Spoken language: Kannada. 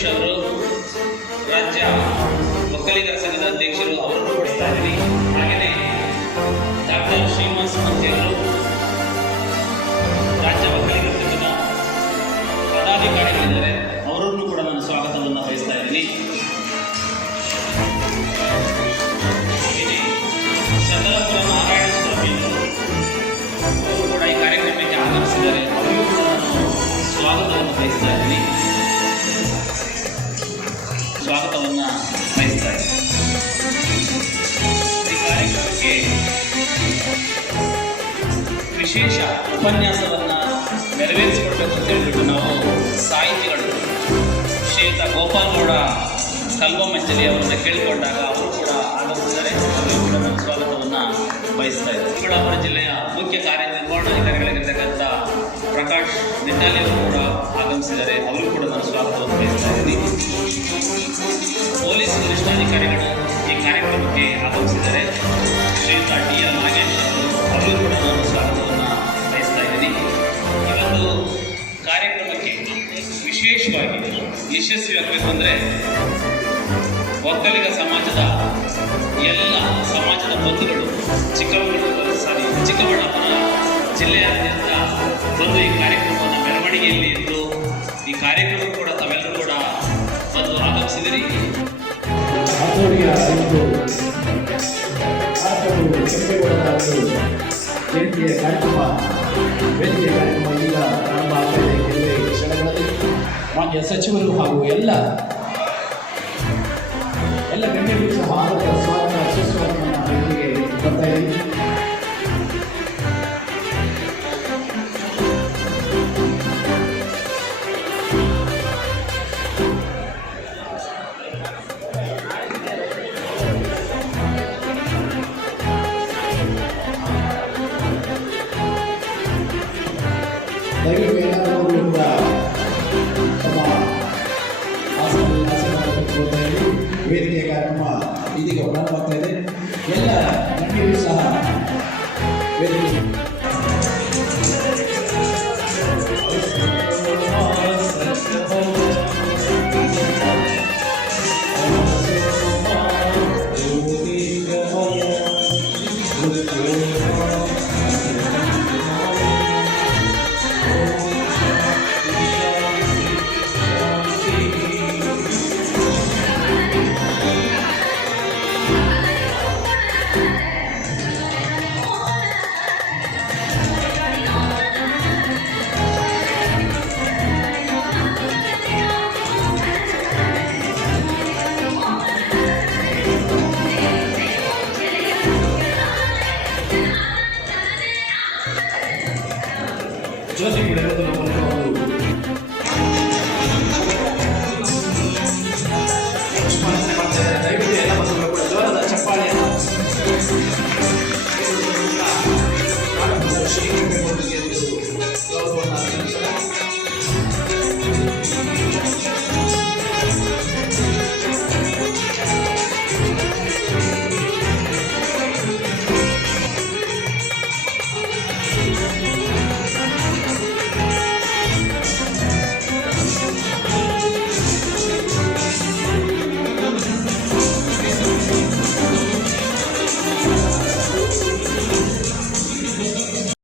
ಸುರೇಶ್ ಅವರು, ರಾಜ್ಯ ಒಕ್ಕಲಿಗರ ಸಂಘದ ಅಧ್ಯಕ್ಷರು, ಅವರನ್ನು ಕೊಡ್ತಾ ಇದ್ದೀವಿ. ಹಾಗೆಯೇ ಡಾಕ್ಟರ್ ಶ್ರೀನಿವಾಸ್ ಮಂತ್ರಿಗಳು, ರಾಜ್ಯ ಒಕ್ಕಲಿಗರ ಸಂಘದ ಪದಾಧಿಕಾರಿಗಳಿದ್ದಾರೆ, ಅವರನ್ನು ಕೂಡ ನಾನು ಸ್ವಾಗತವನ್ನು ಬಯಸ್ತಾ ಇದ್ದೀನಿ. ಚಂದ್ರಪುರ ನಾರಾಯಣ ಸ್ವಾಮಿ ಅವರು ಕೂಡ ಈ ಕಾರ್ಯಕ್ರಮಕ್ಕೆ ಆಗಮಿಸಿದ್ದಾರೆ, ಅವರಿಗೂ ಕೂಡ ನಾನು ಸ್ವಾಗತವನ್ನು ಬಯಸ್ತಾ ಇದ್ದೀನಿ. ಈ ಕಾರ್ಯಕ್ರಮಕ್ಕೆ ವಿಶೇಷ ಉಪನ್ಯಾಸವನ್ನು ನೆರವೇರಿಸಿಕೊಡ್ಬೇಕು ಅಂತ ಹೇಳ್ಬಿಟ್ಟು ನಾವು ಸಾಹಿತಿಗಳು ಶ್ರೀಯುತ ಗೋಪಾಲಗೌಡ ಕಲ್ವಮಂಜಲಿ ಅವರನ್ನು ಕೇಳಿಕೊಂಡಾಗ ಅವರು ಕೂಡ ಆಗಮಿಸಿದ್ದಾರೆ, ಅವರಿಗೂ ಕೂಡ ನಾನು ಸ್ವಾಗತವನ್ನು ಬಯಸ್ತಾ ಇದ್ದಾರೆ. ಚಿಕ್ಕಬಳ್ಳಾಪುರ ಜಿಲ್ಲೆಯ ಮುಖ್ಯ ಕಾರ್ಯನಿರ್ವಹಣಾಧಿಕಾರಿಗಳಾಗಿರ್ತಕ್ಕಂಥ ಪ್ರಕಾಶ್ ನಿಟ್ಟಾಲಿ ಅವರು ಕೂಡ ಆಗಮಿಸಿದ್ದಾರೆ, ಅವರಿಗೂ ಕೂಡ ನಾನು ಸ್ವಾಗತವನ್ನು ಬಯಸ್ತಾ ಇದ್ದೀನಿ. ಪೊಲೀಸ್ ವರಿಷ್ಠಾಧಿಕಾರಿಗಳು ಈ ಕಾರ್ಯಕ್ರಮಕ್ಕೆ ಆಗಮಿಸಿದ್ದಾರೆ, ಶ್ರೀಯುತ ಡಿ.ಎಲ್. ನಾಗೇಶ್ ಅವರು, ಅವರಿಗೂ ಕೂಡ ನಾನು ಸ್ವಾಗತವನ್ನು ಬಯಸ್ತಾ ಇದ್ದೀನಿ. ಇವತ್ತು ಕಾರ್ಯಕ್ರಮಕ್ಕೆ ವಿಶೇಷವಾಗಿ ಯಶಸ್ವಿಯಾಗಬೇಕು ಅಂದರೆ ಒಕ್ಕಲಿಗ ಸಮಾಜದ ಎಲ್ಲ ಸಮಾಜದ ಬಂಧುಗಳು ಚಿಕ್ಕಬಳ್ಳಾಪುರ ಜಿಲ್ಲೆಯಾದ್ಯಂತ ಬಂದು ಈ ಕಾರ್ಯಕ್ರಮವನ್ನು ಮೆರವಣಿಗೆಯಲ್ಲಿ ಇದ್ದು ಈ ಕಾರ್ಯಕ್ರಮ ಕೂಡ ತಾವೆಲ್ಲರೂ ಕೂಡ ಬಂದು ಆಗಮಿಸಿದಿರಿ. ವೇದಿಕೆಯ ಕಾರ್ಯಕ್ರಮ ಈಗ ಪ್ರಾರಂಭ ಆಗ್ತಾ ಇದೆ. ಕೆಲವೇ ಕ್ಷಣಗಳಲ್ಲಿ ಮಾನ್ಯ ಸಚಿವರು ಹಾಗೂ ಎಲ್ಲ ಗಣ್ಯರು ಸಹ ಸ್ವಾಗತ ಸುಸ್ವಾಗತವನ್ನು ವೇದಿಕೆಗೆ ಬರ್ತಾ ಇದ್ದೀವಿ. ದಯವಿಟ್ಟು ಎಲ್ಲರೂ ಕೂಡ ತಮ್ಮ ವೇದಿಕೆಯ ಕಾರ್ಯಕ್ರಮ ಇದೀಗ ಪ್ರಾರಂಭವಾಗ್ತಾ ಇದೆ. ಎಲ್ಲ ಗಣ್ಯರು ಸಹ ವೇದಿಕೆ